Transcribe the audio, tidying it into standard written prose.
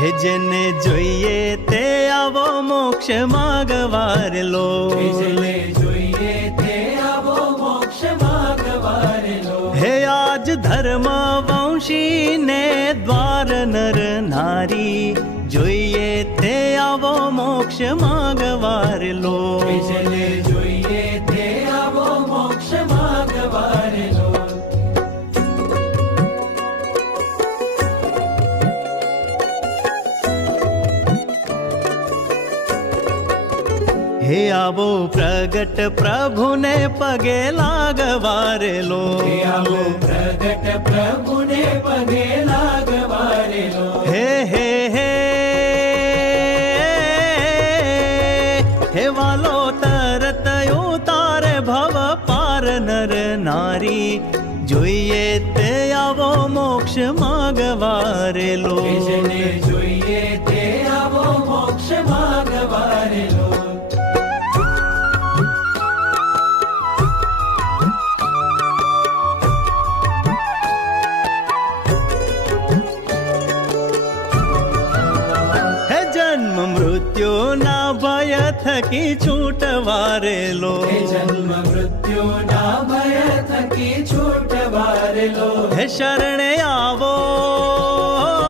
હે જેને જોઈએ તે આવો મોક્ષ માગવારેલો, જેને જોઈએ તે આવો મોક્ષ માગવારેલો. હે આજ ધર્મ વંશી ને દ્વાર નર નારી, જોઈએ તે આવો મોક્ષ માગવારેલો. જેને જોઈએ તે આવો મોક્ષ માગવારેલો. હે આવો પ્રગટ પ્રભુને પગે લાગવારેલો, હે આવો પ્રગટ પ્રભુને પગે લાગવારેલો. હે હે હે હે વાલો તરત ઉતારે ભવ પાર નર નારી, જોઈએ તે આવો મોક્ષ માગવારેલો. જેને જોઈએ તે આવો મોક્ષ માગવારેલો. હે જન્મ મૃત્યુના ભય થકી છૂટવારેલો, હે જન્મ મૃત્યુના ભય થકી છૂટવારેલો. હે શરણે આવો